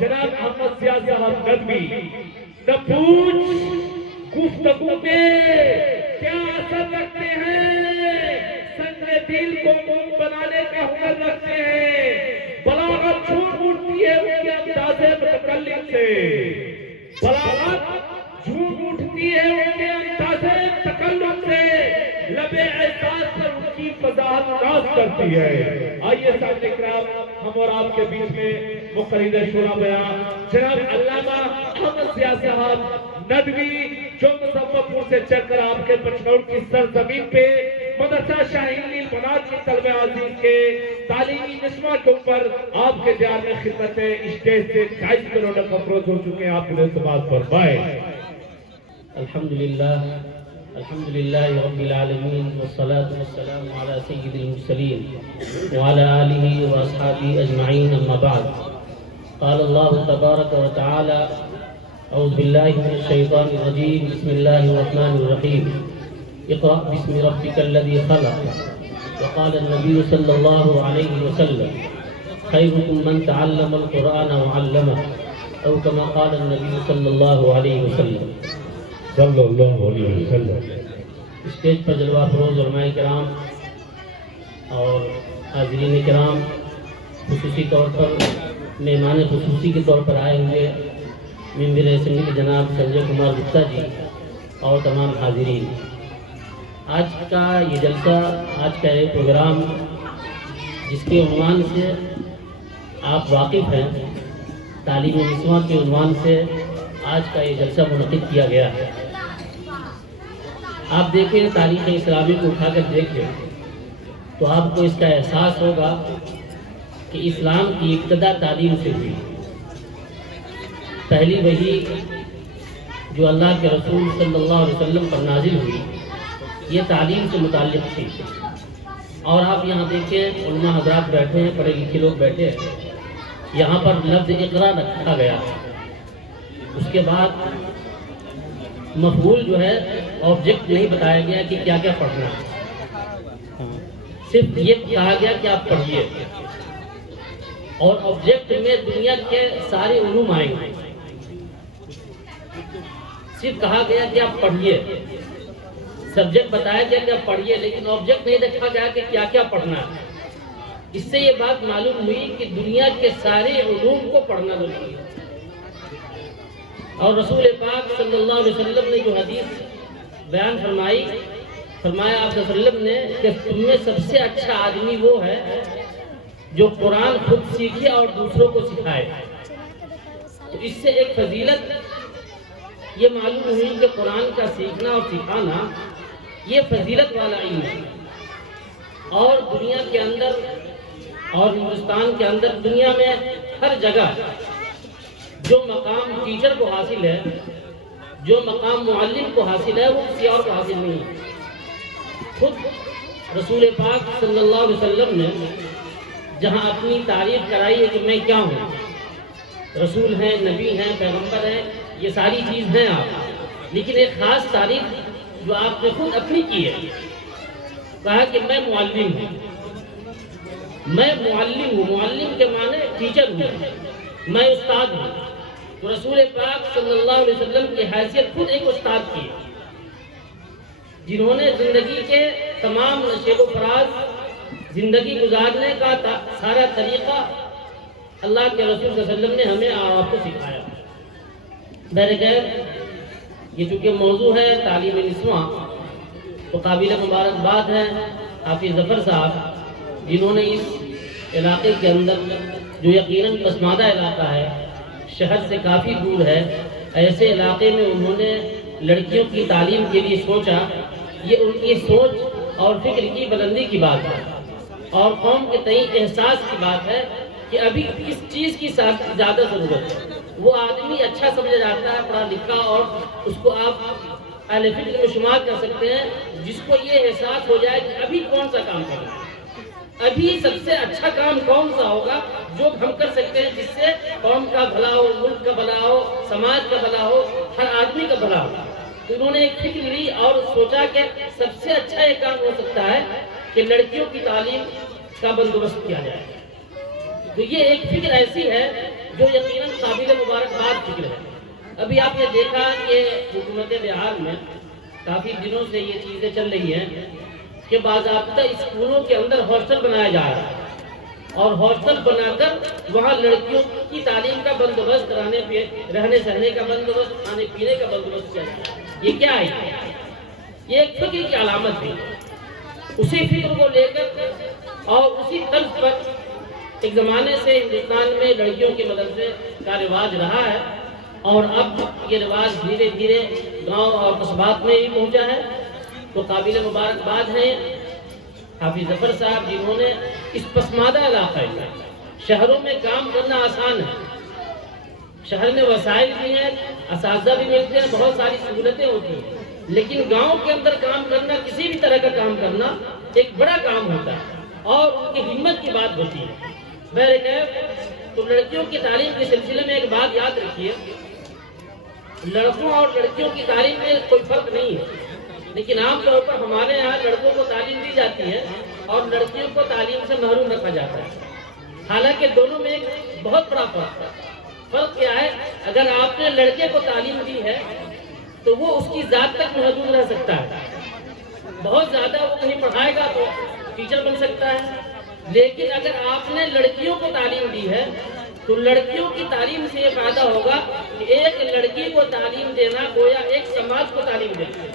جناب احمد ضیاء صاحب ندوی، نہ پوچھ گفتگو میں کیا اثر رکھتے ہیں، سنگ دل کو موم بنانے کا ہنر رکھتے ہیں، بلاغت جھوم اٹھتی ہے ان کے انداز متکلم سے، بلاغت جھوم اٹھتی ہے ان کے انداز تکلم سے، لب احساس پر ان کی فضاحت ناز کرتی ہے۔ آئیے سامنے کرام ہم اور آپ کے بیچ میں مقرر شورا بیان جناب علامہ احمد ضیاء صاحب ندوی، جو مظفر پور سے چل کر آپ کے پچھوڑ کی سرزمین پہ مدرسہ شاہین البنات کی طلبہ عزیز کے تعلیمی نشمہ کے اوپر آپ کے دیار میں خدمت اسٹیج سے 40 کروڑ مفروض ہو چکے ہیں۔ آپ انہیں سماعت فرمائیں۔ الحمدللہ رب العالمین والصلاة والسلام على سید المرسلین وعلى آلہ واصحابہ اجمعین، اما بعد۔ قال اللہ تبارک وتعالی اعوذ باللہ من الشیطان الرجیم، بسم اللہ الرحمن الرحیم، اقرأ باسم ربک الذی خلق، وقال النبی صلی اللہ علیہ وسلم خیرکم من تعلم القرآن وعلمہ، او کما قال النبی صلی اللہ علیہ وسلم۔ صلی اللہ علیہ وسلم۔ اسٹیج پر جلوہ فروز علماء کرام اور حاضرین کرام، خصوصی طور پر مہمان خصوصی کے طور پر آئے ہوئے ممبر اسمبلی کے جناب سنجے کمار گپتا جی اور تمام حاضرین، آج کا یہ جلسہ، آج کا یہ پروگرام جس کے عنوان سے آپ واقف ہیں، تعلیم نسواں کے عنوان سے آج کا یہ جلسہ منعقد کیا گیا ہے۔ آپ دیکھیں، تاریخ اسلامی کو اٹھا کر دیکھیں تو آپ کو اس کا احساس ہوگا کہ اسلام کی ابتدا تعلیم سے ہوئی۔ پہلی وحی جو اللہ کے رسول صلی اللہ علیہ وسلم پر نازل ہوئی، یہ تعلیم سے متعلق تھی۔ اور آپ یہاں دیکھیں، علماء حضرات بیٹھے ہیں، پڑھے لکھے لوگ بیٹھے ہیں، یہاں پر لفظ اقرا رکھا گیا ہے۔ اس کے بعد مفعول جو ہے آبجیکٹ نہیں بتایا گیا کہ کیا کیا پڑھنا ہے، صرف یہ کہا گیا کہ آپ پڑھیے، اور آبجیکٹ میں دنیا کے سارے علوم آئیں گے۔ صرف کہا گیا کہ آپ پڑھیے، سبجیکٹ بتایا گیا کہ آپ پڑھیے، لیکن آبجیکٹ نہیں رکھا گیا کہ کیا کیا پڑھنا ہے۔ اس سے یہ بات معلوم ہوئی کہ دنیا کے سارے علوم کو پڑھنا ضروری ہے۔ اور رسول پاک صلی اللہ علیہ وسلم نے جو حدیث بیان فرمایا آپ صلی اللہ علیہ وسلم نے کہ تم میں سب سے اچھا آدمی وہ ہے جو قرآن خود سیکھے اور دوسروں کو سکھائے۔ تو اس سے ایک فضیلت یہ معلوم ہوئی کہ قرآن کا سیکھنا اور سکھانا یہ فضیلت والا علم ہے، اور دنیا کے اندر اور ہندوستان کے اندر، دنیا میں ہر جگہ جو مقام ٹیچر کو حاصل ہے، جو مقام معلم کو حاصل ہے، وہ کسی اور کو حاصل نہیں ہے۔ خود رسول پاک صلی اللہ علیہ وسلم نے جہاں اپنی تعریف کرائی ہے کہ میں کیا ہوں، رسول ہیں، نبی ہیں، پیغمبر ہیں، یہ ساری چیز ہیں آپ، لیکن ایک خاص تعریف جو آپ نے خود اپنی کی ہے، کہا کہ میں معلم ہوں، میں معلم ہوں۔ معلم کے معنی ٹیچر ہوں، میں استاد ہوں۔ تو رسول پاک صلی اللہ علیہ وسلم کی حیثیت خود ایک استاد کی ہے، جنہوں نے زندگی کے تمام نشیب و فراز، زندگی گزارنے کا سارا طریقہ اللہ کے رسول صلی اللہ علیہ وسلم نے ہمیں اور آپ کو سکھایا۔ بہرکیف یہ چونکہ موضوع ہے تعلیم نسواں، تو قابل مبارکباد ہے حافظ ظفر صاحب، جنہوں نے اس علاقے کے اندر جو یقیناً پسماندہ علاقہ ہے، شہر سے کافی دور ہے، ایسے علاقے میں انہوں نے لڑکیوں کی تعلیم کے لیے سوچا۔ یہ ان کی سوچ اور فکر کی بلندی کی بات ہے، اور قوم کے تئیں احساس کی بات ہے کہ ابھی کس چیز کی زیادہ ضرورت ہے۔ وہ آدمی اچھا سمجھا جاتا ہے، پڑھا لکھا، اور اس کو آپ اہل فکر میں شمار کر سکتے ہیں، جس کو یہ احساس ہو جائے کہ ابھی کون سا کام کرنا ہے، ابھی سب سے اچھا کام کون سا ہوگا جو ہم کر سکتے ہیں، جس سے قوم کا بھلا ہو، ملک کا بھلا ہو، سماج کا بھلا ہو، ہر آدمی کا بھلا ہو۔ تو انہوں نے ایک فکر لی اور سوچا کہ سب سے اچھا یہ کام ہو سکتا ہے کہ لڑکیوں کی تعلیم کا بندوبست کیا جائے۔ تو یہ ایک فکر ایسی ہے جو یقیناً قابل مبارکباد فکر ہے۔ ابھی آپ نے دیکھا کہ حکومت بہار میں کافی دنوں سے یہ چیزیں چل رہی ہیں کہ باضابطہ اسکولوں کے اندر ہاسٹل بنایا جا رہا ہے، اور ہاسٹل بنا کر وہاں لڑکیوں کی تعلیم کا بندوبست، رہنے سہنے کا بندوبست، کھانے پینے کا بندوبست کیا جائے۔ یہ کیا ہے؟ یہ ایک فکر کی علامت ہے۔ اسی فکر کو لے کر اور اسی طرز پر ایک زمانے سے ہندوستان میں لڑکیوں کے مدرسے کا رواج رہا ہے، اور اب یہ رواج دھیرے دھیرے گاؤں اور قصبات میں ہی پہنچا ہے۔ تو قابل مبارکباد ہیں حافظ ظفر صاحب، جنہوں نے اس پسماندہ علاقے میں شہروں میں کام کرنا آسان ہے، شہر میں وسائل بھی ہیں، اساتذہ بھی ملتے ہیں، بہت ساری سہولتیں ہوتی ہیں، لیکن گاؤں کے اندر کام کرنا، کسی بھی طرح کا کام کرنا ایک بڑا کام ہوتا ہے اور ان کی ہمت کی بات ہوتی ہے۔ بہرکیف تو لڑکیوں کی تعلیم کے سلسلے میں ایک بات یاد رکھیے، لڑکوں اور لڑکیوں کی تعلیم میں کوئی فرق نہیں ہے، لیکن عام طور پر ہمارے یہاں لڑکوں کو تعلیم دی جاتی ہے اور لڑکیوں کو تعلیم سے محروم رکھا جاتا ہے، حالانکہ دونوں میں ایک بہت بڑا فرق ہے۔ فرق کیا ہے؟ اگر آپ نے لڑکے کو تعلیم دی ہے تو وہ اس کی ذات تک محدود رہ سکتا ہے، بہت زیادہ وہ کہیں پڑھائے گا تو ٹیچر بن سکتا ہے، لیکن اگر آپ نے لڑکیوں کو تعلیم دی ہے تو لڑکیوں کی تعلیم سے یہ فائدہ ہوگا کہ ایک لڑکی کو تعلیم دینا گویا ایک سماج کو تعلیم دینا ہے،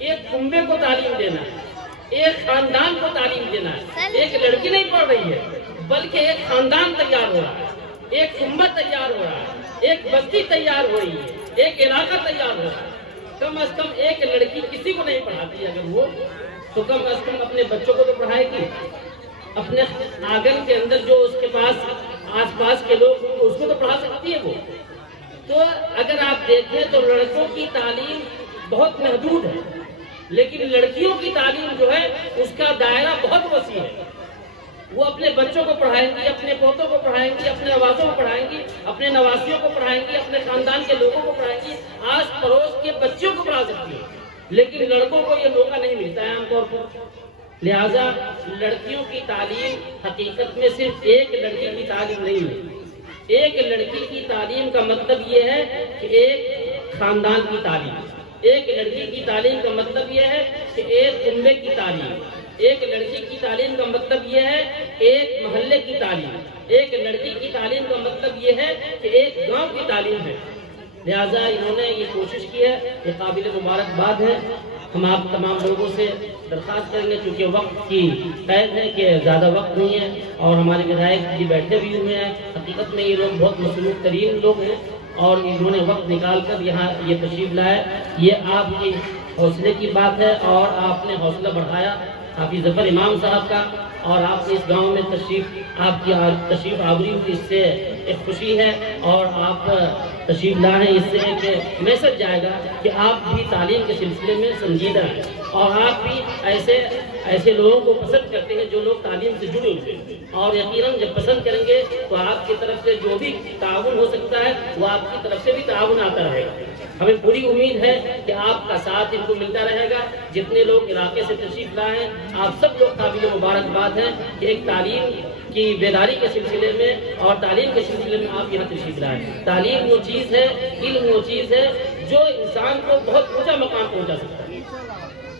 ایک کنبے کو تعلیم دینا ہے، ایک خاندان کو تعلیم دینا ہے۔ ایک لڑکی نہیں پڑھ رہی ہے بلکہ ایک خاندان تیار ہو رہا ہے، ایک امت تیار ہو رہا ہے، ایک بستی تیار ہو رہی ہے، ایک علاقہ تیار ہو رہا ہے۔ کم از کم ایک لڑکی کسی کو نہیں پڑھاتی اگر وہ، تو کم از کم اپنے بچوں کو تو پڑھائے گی، اپنے آنگن کے اندر جو اس کے پاس آس پاس کے لوگ اس کو تو پڑھا سکتی ہے وہ۔ تو اگر آپ دیکھیں تو لڑکوں کی تعلیم بہت محدود ہے، لیکن لڑکیوں کی تعلیم جو ہے اس کا دائرہ بہت وسیع ہے۔ وہ اپنے بچوں کو پڑھائیں گی، اپنے پوتوں کو پڑھائیں گی، اپنے نوازوں کو پڑھائیں گی، اپنے نواسیوں کو پڑھائیں گی، اپنے خاندان کے لوگوں کو پڑھائیں گی، آس پڑوس کے بچوں کو پڑھا سکتی ہے، لیکن لڑکوں کو یہ موقع نہیں ملتا ہے عام طور پر۔ لہٰذا لڑکیوں کی تعلیم حقیقت میں صرف ایک لڑکی کی تعلیم نہیں ہے۔ ایک لڑکی کی تعلیم کا مطلب یہ ہے کہ ایک خاندان کی تعلیم، ایک لڑکی کی تعلیم کا مطلب یہ ہے کہ ایک کنبے کی تعلیم، ایک لڑکی کی تعلیم کا مطلب یہ ہے ایک محلے کی تعلیم، ایک لڑکی کی تعلیم کا مطلب یہ ہے کہ ایک گاؤں کی تعلیم ہے۔ لہٰذا انہوں نے یہ کوشش کی ہے، یہ قابل مبارکباد ہے۔ ہم آپ تمام لوگوں سے درخواست کریں گے، چونکہ وقت کی قید ہے کہ زیادہ وقت نہیں ہے اور ہمارے ودھائک جی بیٹھے بھی ہوئے ہیں، حقیقت میں یہ لوگ بہت مصروف ترین لوگ ہیں اور انہوں نے وقت نکال کر یہاں یہ تشریف لایا، یہ آپ کی حوصلے کی بات ہے اور آپ نے حوصلہ بڑھایا حافظ ظفر امام صاحب کا، اور آپ اس گاؤں میں آپ کی تشریف آوری ہوئی، اس سے ایک خوشی ہے، اور آپ تشریف لائیں، اس سے ایک میسج جائے گا کہ آپ بھی تعلیم کے سلسلے میں سنجیدہ ہیں اور آپ بھی ایسے لوگوں کو پسند کرتے ہیں جو لوگ تعلیم سے جڑے ہوئے ہیں، اور یقیناً جب پسند کریں گے تو آپ کی طرف سے جو بھی تعاون ہو سکتا ہے وہ آپ کی طرف سے بھی تعاون آتا رہے گا۔ ہمیں پوری امید ہے کہ آپ کا ساتھ ان کو ملتا رہے گا۔ جتنے لوگ علاقے سے تشریف لائے ہیں آپ سب لوگ قابل مبارکباد ہیں کہ ایک تعلیم کی بیداری کے سلسلے میں اور تعلیم کے سلسلے میں آپ یہاں تشریف لائے۔ تعلیم وہ چیز ہے، علم وہ چیز ہے جو انسان کو بہت اونچا مقام پہنچا سکتا ہے۔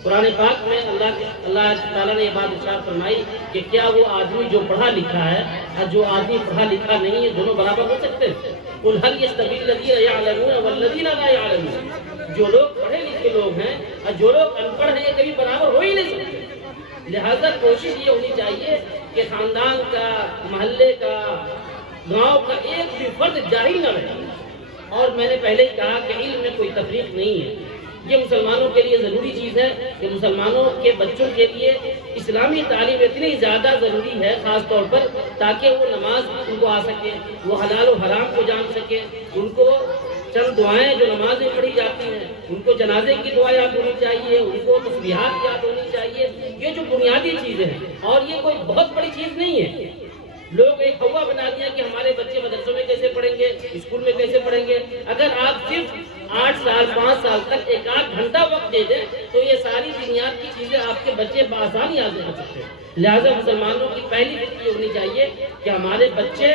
قرآن پاک میں اللہ تعالیٰ نے یہ بات ارشاد فرمائی کہ کیا وہ آدمی جو پڑھا لکھا ہے اور جو آدمی پڑھا لکھا نہیں ہے دونوں برابر ہو سکتے ہیں؟ قُلْ هَلْ يَسْتَوِي الَّذِينَ يَعْلَمُونَ وَالَّذِينَ لَا يَعْلَمُونَ، جو لوگ پڑھے لکھے لوگ ہیں اور جو لوگ ان پڑھ ہیں یہ کبھی برابر ہو ہی نہیں سکتے۔ لہذا کوشش یہ ہونی چاہیے کہ خاندان کا، محلے کا، گاؤں کا ایک بھی فرد جاہل نہ رہے۔ اور میں نے پہلے ہی کہا کہ علم میں کوئی تفریق نہیں ہے، یہ مسلمانوں کے لیے ضروری چیز ہے کہ مسلمانوں کے بچوں کے لیے اسلامی تعلیم اتنی زیادہ ضروری ہے، خاص طور پر تاکہ وہ نماز ان کو آ سکے، وہ حلال و حرام کو جان سکے، ان کو چند دعائیں جو نماز میں پڑھی جاتی ہیں ان کو جنازے کی دعا یاد ہونی چاہیے، ان کو تسبیحات یاد ہونی چاہیے، یہ جو بنیادی چیزیں ہیں، اور یہ کوئی بہت بڑی چیز نہیں ہے۔ لوگ ایک ہوا بنا دیا کہ ہمارے بچے مدرسوں میں کیسے پڑھیں گے، اسکول میں کیسے پڑھیں گے۔ اگر آپ صرف 8 سال 5 سال تک 1 گھنٹہ وقت دے دیں تو یہ ساری بنیاد کی چیزیں آپ کے بچے بآسانی یاد کر سکتے ہیں۔ لہٰذا مسلمانوں کی پہلی فکر یہ ہونی چاہیے کہ ہمارے بچے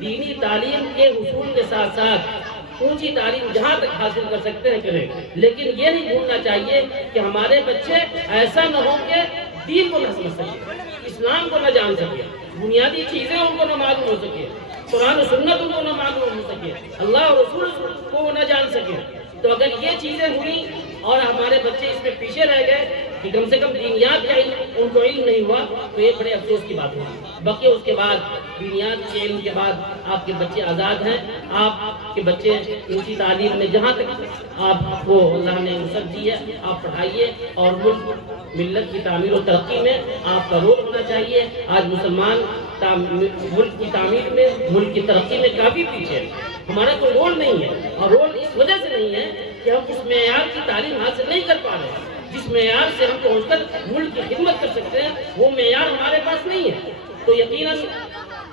دینی تعلیم کے حصول کے ساتھ ساتھ اونچی تعلیم جہاں تک حاصل کر سکتے ہیں کریں، لیکن یہ نہیں بھولنا چاہیے کہ ہمارے بچے ایسا نہ ہو کہ دین کو نہ سمجھ سکے، اسلام کو نہ جان سکے، بنیادی چیزیں ان کو نہ معلوم ہو سکے، قرآن و سنت ان کو نہ معلوم ہو سکے، اللہ اور رسول کو وہ نہ جان سکے۔ تو اگر یہ چیزیں ہوئی اور ہمارے بچے اس میں پیچھے رہ گئے کہ کم سے کم دینیات کا علم ان کو علم نہیں ہوا، تو یہ بڑے افسوس کی بات ہوگی۔ باقی اس کے بعد دینیات کے علم کے بعد آپ کے بچے آزاد ہیں، آپ کے بچے اونچی تعلیم میں جہاں تک آپ کو اللہ نے وسعت دی ہے آپ پڑھائیے، اور ملک ملت کی تعمیر و ترقی میں آپ کا رول ہونا چاہیے۔ آج مسلمان ملک کی تعمیر میں، ملک کی ترقی میں کافی پیچھے ہے، ہمارا کوئی رول نہیں ہے، اور رول اس وجہ سے نہیں ہے کہ ہم اس معیار کی تعلیم حاصل نہیں کر پا رہے ہیں، جس معیار سے ہم پہنچ کر ملک کی خدمت کر سکتے ہیں وہ معیار ہمارے پاس نہیں ہے۔ تو یقیناً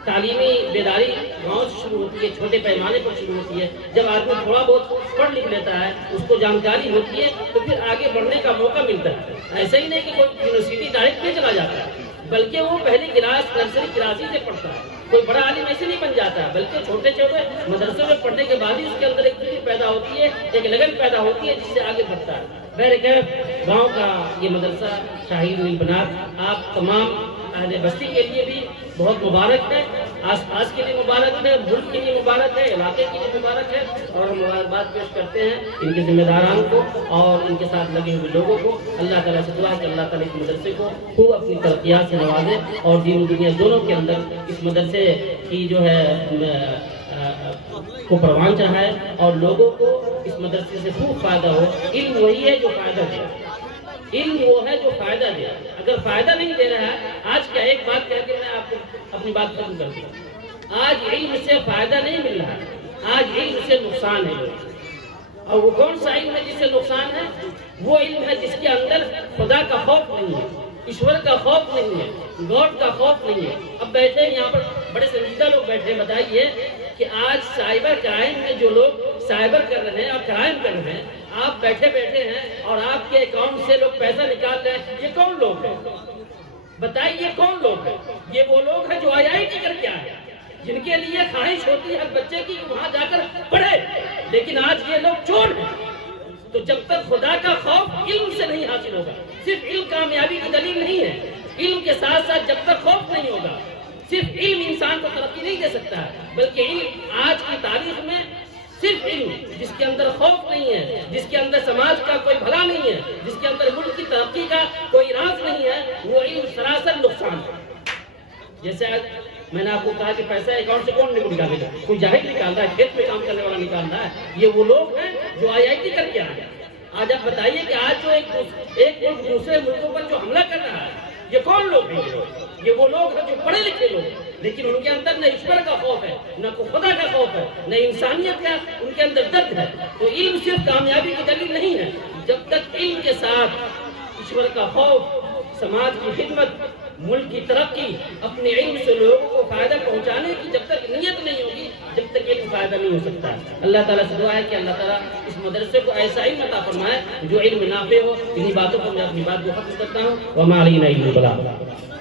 تعلیمی بیداری گاؤں سے شروع ہوتی ہے، چھوٹے پیمانے پر شروع ہوتی ہے۔ جب آدمی تھوڑا بہت پڑھ لکھ لیتا ہے، اس کو جانکاری ہوتی ہے، تو پھر آگے بڑھنے کا موقع ملتا ہے۔ ایسا ہی نہیں کہ کوئی یونیورسٹی ڈائریکٹ نہیں چلا جاتا ہے، بلکہ وہ پہلی کلاس نرسری کلاس ہی سے پڑھتا ہے۔ کوئی بڑا عالم ایسے نہیں بن جاتا ہے، بلکہ چھوٹے چھوٹے مدرسوں میں پڑھنے کے بعد ہی اس کے اندر ایک فکر پیدا ہوتی ہے، ایک لگن پیدا ہوتی ہے، جس سے آگے بڑھتا ہے۔ بہرکیف گاؤں کا یہ مدرسہ شاہین نیل بنات آپ تمام اہل بستی کے لیے بھی بہت مبارک ہے، آس پاس کے لیے مبارک ہے، ملک کے لیے مبارک ہے، علاقے کے لیے مبارک ہے، اور ہم مبارکباد پیش کرتے ہیں ان کے ذمہ داران کو اور ان کے ساتھ لگے ہوئے لوگوں کو۔ اللہ تعالیٰ سے دعا ہے کہ اللہ تعالیٰ اس مدرسے کو خوب اپنی ترقیات سے نوازے، اور دین و دنیا دونوں کے اندر اس مدرسے کی جو ہے کو پروان چڑھائے، اور لوگوں کو اس مدرسے سے خوب فائدہ ہو۔ علم وہی ہے جو فائدہ دے، علم وہ ہے جو فائدہ دے۔ اگر فائدہ نہیں دے رہا ہے، آج کیا ایک بات کہہ کے میں آپ کو اپنی بات ختم کر دوں، آج علم سے فائدہ نہیں مل رہا ہے، آج علم سے نقصان ہے۔ اور وہ کون سا علم ہے جس سے نقصان ہے؟ وہ علم ہے جس کے اندر خدا کا خوف نہیں ہے، ایشور کا خوف نہیں ہے، گاڈ کا خوف نہیں ہے۔ اب بیٹھے یہاں پر بڑے سنجیدہ لوگ بیٹھے، بتائیے کہ آج سائبر کرائم میں جو لوگ سائبر کر رہے ہیں اور کرائم کر رہے ہیں، آپ بیٹھے بیٹھے ہیں اور آپ کے اکاؤنٹ سے لوگ پیسہ نکال رہے ہیں، یہ کون لوگ ہیں؟ بتائیے یہ کون لوگ ہیں؟ یہ وہ لوگ ہیں جو IIT کر کے آئے، جن کے لیے خواہش ہوتی ہے ہر بچے کی کہ وہاں جا کر پڑھے، لیکن آج یہ لوگ چور ہیں۔ تو جب تک خدا کا خوف علم سے نہیں حاصل ہوگا، صرف علم کامیابی کی دلیل نہیں ہے، علم کے ساتھ ساتھ جب تک خوف نہیں ہوگا، صرف علم انسان کو ترقی نہیں دے سکتا ہے، بلکہ علم آج کی تاریخ میں صرف علم جس کے اندر خوف نہیں ہے، جس کے اندر سماج کا کوئی بھلا نہیں ہے، جس کے اندر ملک کی ترقی کا کوئی راز نہیں ہے، وہ علم سراسر نقصان ہے۔ جیسے آج میں نے آپ کو کہا کہ پیسہ اکاؤنٹ سے کون نکالے گا؟ کوئی جاہل نکال رہا ہے، کھیت میں کام کرنے والا نکال رہا ہے، یہ وہ لوگ ہیں جو IIT کر کے آئے۔ آج آپ بتائیے کہ آج جو ایک ملک دوسرے ملکوں پر جو حملہ کر رہا ہے، یہ کون لوگ ہیں؟ یہ وہ لوگ ہیں جو پڑھے لکھے لوگ ہیں، لیکن ان کے اندر نہ ایشور کا خوف ہے، نہ خدا کا خوف ہے، نہ انسانیت کا ان کے اندر درد ہے۔ تو علم صرف کامیابی کی دلیل نہیں ہے، جب تک علم کے ساتھ ایشور کا خوف، سماج کی خدمت، ملک کی ترقی، اپنے علم سے لوگوں کو فائدہ پہنچانے کی جب تک نیت نہیں ہوگی، جب تک علم فائدہ نہیں ہو سکتا۔ اللہ تعالیٰ سے دعا ہے کہ اللہ تعالیٰ اس مدرسے کو ایسا علم عطا فرمائے جو علم نافع ہو۔ انہی باتوں پر میں اپنی بات کو ختم کرتا ہوں۔ وما علینا الا البلاغ۔